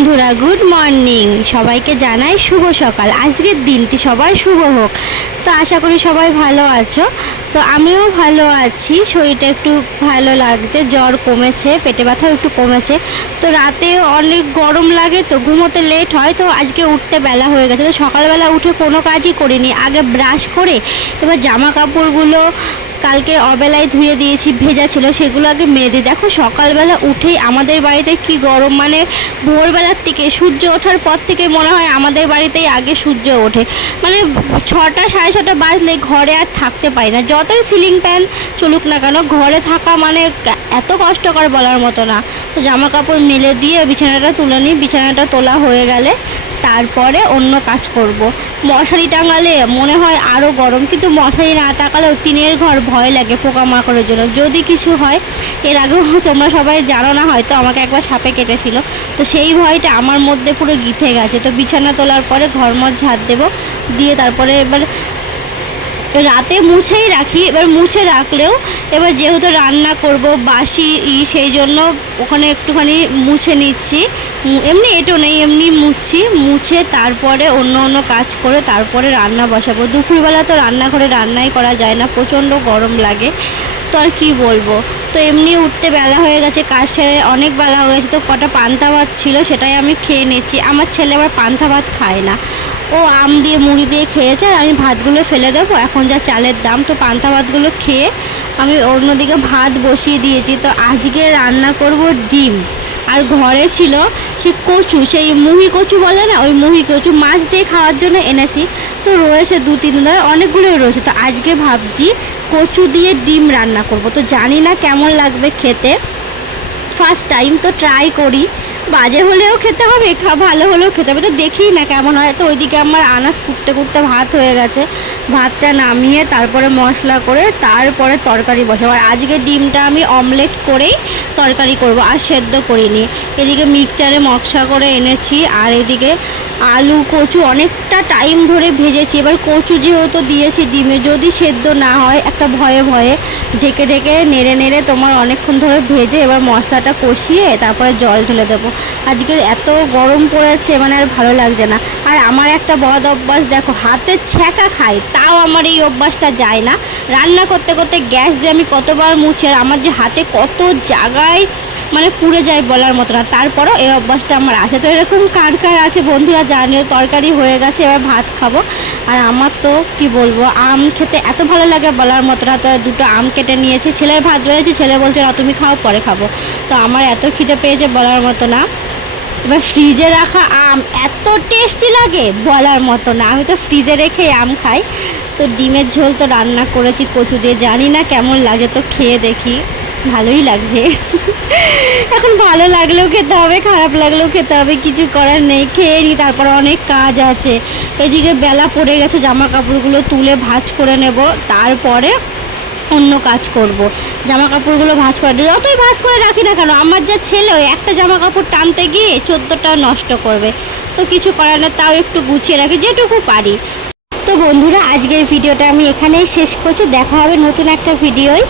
বন্ধুরা good morning সবাইকে জানাই শুভ সকাল। আজকের দিনটি সবার শুভ হোক। তো আশা করি সবাই ভালো আছো। তো আমিও ভালো আছি। শরীরটা একটু ভালো লাগছে, জ্বর কমেছে, পেটে ব্যথাও একটু কমেছে। তো রাতে অনেক গরম লাগে, তো ঘুমোতে লেট হয়। তো আজকে উঠতে বেলা হয়ে গেছে। তো সকালবেলা উঠে কোনো কাজই করিনি। আগে ব্রাশ করে, এবার জামা কাপড়গুলো কালকে অবেলায় ধুয়ে দিয়েছি, ভেজা ছিল, সেগুলো আগে মেরে দিই দেখো, সকালবেলা উঠেই আমাদের বাড়িতে কি গরম মানে ভোরবেলার থেকে, সূর্য ওঠার পর থেকে মনে হয় আমাদের বাড়িতেই আগে সূর্য ওঠে। মানে ছটা, সাড়ে ছটা বাজলে ঘরে আর থাকতে পারি না। যতই সিলিং ফ্যান চলুক না কেন, ঘরে থাকা মানে এত কষ্টকর বলার মতো না। তো জামা কাপড় মেলে দিয়ে বিছানাটা তুলে নিই, বিছানাটা তোলা হয়ে গেলে তারপরে অন্য কাজ করব। মশারি টাঙালে মনে হয় আরও গরম, কিন্তু মশারি না টাঙালেও টিনের ঘর ভয় লাগে পোকামাকড়ের জন্য। যদি কিছু হয়, এর আগেও তোমরা সবাই জানো না, হয়তো আমাকে একবার সাপে কেটেছিল। তো সেই ভয়টা আমার মধ্যে পুরো গিথে গেছে। তো বিছানা তোলার পরে ঘরমর ঝাড় দেবো। দিয়ে তারপরে এবার রাতে মুছেই রাখি, এবার মুছে রাখলেও এবার যেহেতু রান্না করব বাসি ই, সেই জন্য ওখানে একটুখানি মুছে নিচ্ছি। এমনি এটো নেই, এমনি মুছছি মুছে তারপরে অন্য অন্য কাজ করে তারপরে রান্না বসাবো। দুপুরবেলা তো রান্নাঘরে রান্নাই করা যায় না, প্রচণ্ড গরম লাগে। তো আর কী বলব? তো এমনি উঠতে বেলা হয়ে গেছে, কাজ সেরে অনেক বেলা হয়ে গেছে, তো কটা পান্তা ভাত ছিল সেটাই আমি খেয়ে নিচ্ছি। আমার ছেলে আবার পান্তা ভাত খায় না। ও আম দিয়ে, মুড়ি দিয়ে খেয়েছে আর আমি ভাতগুলো ফেলে দেবো, এখন যা চালের দাম, তো পান্তা ভাতগুলো খেয়ে আমি অন্যদিকে ভাত বসিয়ে দিয়েছি। তো আজকে রান্না করব ডিম। আর ঘরে ছিল সে কচু সেই মুহি কচু বলে না, ওই মুহি কচু মাছ দিয়ে খাওয়ার জন্য এনেছি। তো রয়েছে দু, তিন ধরে অনেকগুলোই রয়েছে। তো আজকে ভাবছি কচু দিয়ে ডিম রান্না করব। তো জানি না কেমন লাগবে খেতে। ফার্স্ট টাইম তো ট্রাই করি। বাজে হলেও খেতে হবে, খা ভালো হলেও খেতে হবে। তো দেখি না কেমন হয়। তো ওইদিকে আমার আনাজ কুটতে কুটতে ভাত হয়ে গেছে। ভাতটা নামিয়ে তারপরে মশলা করে তারপরে তরকারি বসাবো। আর আজকে ডিমটা আমি অমলেট করেই তরকারি করব আর সেদ্ধ করিনি। এদিকে মিক্সচারে মশলা করে এনেছি আর এদিকে আলু, কচু অনেকটা টাইম ধরে ভেজেছি। এবার কচু যেহেতু দিয়েছি ডিমে, যদি সেদ্ধ না হয় একটা ভয়ে ভয়ে ঢেকে ঢেকে নেড়ে নেড়ে তোমার অনেকক্ষণ ধরে ভেজে এবার মশলাটা কষিয়ে তারপরে জল ঢেলে দেবো। আজকে এত গরম পড়েছে মানে আর ভালো লাগছে না। আর আমার একটা বদ অভ্যাস, দেখো, হাতে ছ্যাঁকা খাই, তাও আমার এই অভ্যাসটা যায় না। রান্না করতে করতে গ্যাস দিয়ে আমি কতবার মুছে, আর আমার যে হাতে কত জায়গায় মানে পুড়ে যায় বলার মতো না। তারপরও এই অভ্যাসটা আমার আছে। তো এরকম কার কার আছে বন্ধুরা? জানিও, তরকারি হয়ে গেছে, এবার ভাত খাব। আর আমার তো, কি বলব, আম খেতে এত ভালো লাগে বলার মতো না। তো দুটো আম কেটে নিয়েছি। ছেলের ভাত বেড়েছি, ছেলে বলছে, না, তুমি খাও, পরে খাব। তো আমার এত খিদে পেয়েছে বলার মতো না। এবার ফ্রিজে রাখা আম এত টেস্টি লাগে বলার মতো না। আমি তো ফ্রিজে রেখে আম খাই। তো ডিমের ঝোল তো রান্না করেছি কচু দিয়ে। জানি না কেমন লাগে, তো খেয়ে দেখি। ভালোই লাগছে। এখন ভালো লাগলেও খেতে হবে, খারাপ লাগলেও খেতে হবে, কিছু করার নেই, খেয়ে নিই তারপর অনেক কাজ আছে। এদিকে বেলা পড়ে গেছে জামা কাপড়গুলো তুলে ভাঁজ করে নেব, তারপরে অন্য কাজ করব। জামা কাপড়গুলো ভাঁজ করে যতই ভাঁজ করে রাখি না কেন, আমার যা ছেলে, ওই একটা জামা কাপড় টানতে গিয়ে চোদ্দোটা নষ্ট করবে। তো কিছু করার না তাও একটু গুছিয়ে রাখি, যেটুকু পারি। তো বন্ধুরা, আজকের ভিডিওটা আমি এখানেই শেষ করছি, দেখা হবে নতুন একটা ভিডিওয়।